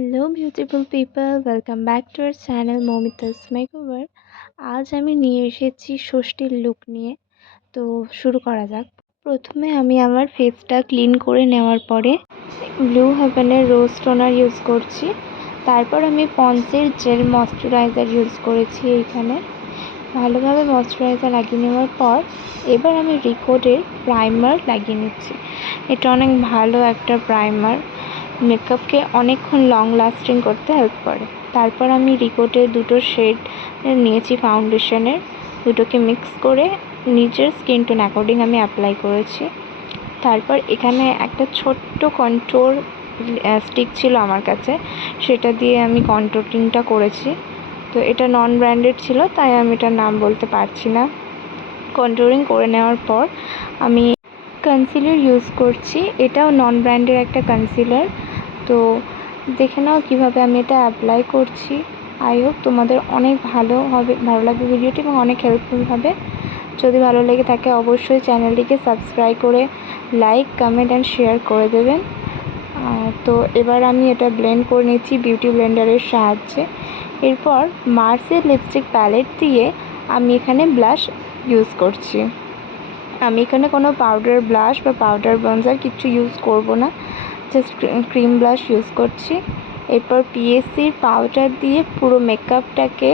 Hello beautiful people, welcome back to our channel Moumita's makeover. আজ আমি নিয়ে এসেছি ষষ্ঠীর লুক নিয়ে। তো শুরু করা যাক। প্রথমে আমি আমার ফেসটা ক্লিন করে নেওয়ার পরে ব্লু হেভেনের রোজ টোনার ইউজ করছি। তারপর আমি পন্সের জেল ময়শ্চারাইজার ইউজ করেছি। এইখানে ভালোভাবে ময়শ্চারাইজার লাগিয়ে নেওয়ার পর এবার আমি রিকোডের প্রাইমার লাগিয়ে নিচ্ছি। এটা অনেক ভালো একটা প্রাইমার, মেকআপকে অনেকক্ষণ লং লাস্টিং করতে হেল্প করে। তারপর আমি রিকোডের দুটো শেড নিয়েছি ফাউন্ডেশনের, দুটোকে মিক্স করে নিজের স্কিন টোন অ্যাকর্ডিং আমি অ্যাপ্লাই করেছি। তারপর এখানে একটা ছোট্ট কন্ট্রোল স্টিক ছিল আমার কাছে, সেটা দিয়ে আমি কন্ট্রোলিংটা করেছি। তো এটা নন ব্র্যান্ডেড ছিল, তাই আমি এটার নাম বলতে পারছি না। কন্ট্রোলিং করে নেওয়ার পর আমি কনসিলার ইউজ করছি। এটাও নন ব্র্যান্ডের একটা কনসিলার। তো দেখে নাও কীভাবে আমি এটা অ্যাপ্লাই করছি। আই হোপ তোমাদের অনেক ভালো লাগবে ভিডিওটি এবং অনেক হেল্পফুল হবে। যদি ভালো লেগে থাকে অবশ্যই চ্যানেলটিকে সাবস্ক্রাইব করে লাইক, কমেন্ট অ্যান্ড শেয়ার করে দেবেন। তো এবার আমি এটা ব্লেন্ড করে নিচ্ছি বিউটি ব্লেন্ডারের সাহায্যে। এরপর মার্সের লিপস্টিক প্যালেট দিয়ে আমি এখানে ব্লাশ ইউজ করছি। আমি এখানে কোনো পাউডার ব্লাশ বা পাউডার ব্রঞ্জার কিছু ইউজ করব না, জাস্ট ক্রিম ব্লাশ ইউজ করছি। এরপর পিএসসির পাউডার দিয়ে পুরো মেকআপটাকে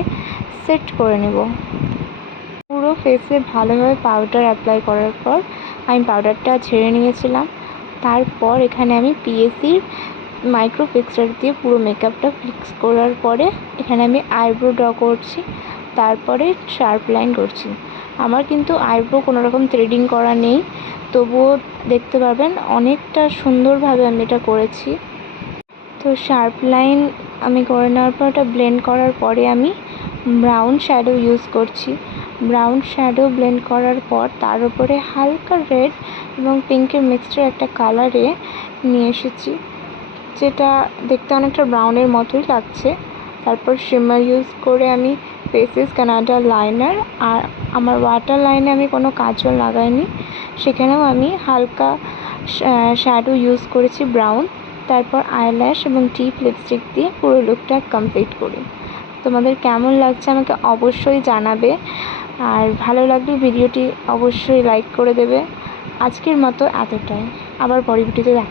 সেট করে নেব। পুরো ফেসে ভালোভাবে পাউডার অ্যাপ্লাই করার পর আমি পাউডারটা ঝেড়ে নিয়েছিলাম। তারপর এখানে আমি পিএসসির মাইক্রো ফিক্সার দিয়ে পুরো মেকআপটা ফিক্স করার পরে এখানে আমি আইব্রো ড্র করছি, তারপরে শার্প লাইন করছি। আমার কিন্তু আইব্রো কোনো রকম থ্রেডিং করা নেই, তবুও দেখতে পারবেন অনেকটা সুন্দরভাবে আমি এটা করেছি। তো শার্প লাইন আমি করে নেওয়ার পর ওটা ব্লেন্ড করার পরে আমি ব্রাউন শ্যাডো ইউজ করছি। ব্রাউন শ্যাডো ব্লেন্ড করার পর তার উপরে হালকা রেড এবং পিঙ্কের মিক্সচার একটা কালারে নিয়ে এসেছি, যেটা দেখতে অনেকটা ব্রাউনের মতোই লাগছে। তারপর শিমার ইউজ করে আমি ফেসেস কানাডা লাইনার, আর আমার ওয়াটার লাইনে আমি কোনো কাজল লাগাইনি, সেখানেও আমি হালকা শ্যাডো ইউজ করেছি ব্রাউন। তারপর আইল্যাশ এবং টিপ লিপস্টিক দিয়ে পুরো লুকটা কমপ্লিট করি। তোমাদের কেমন লাগছে আমাকে অবশ্যই জানাবে, আর ভালো লাগলে ভিডিওটি অবশ্যই লাইক করে দেবে। আজকের মতো এতটাই, আবার পরের ভিডিওতে দেখা।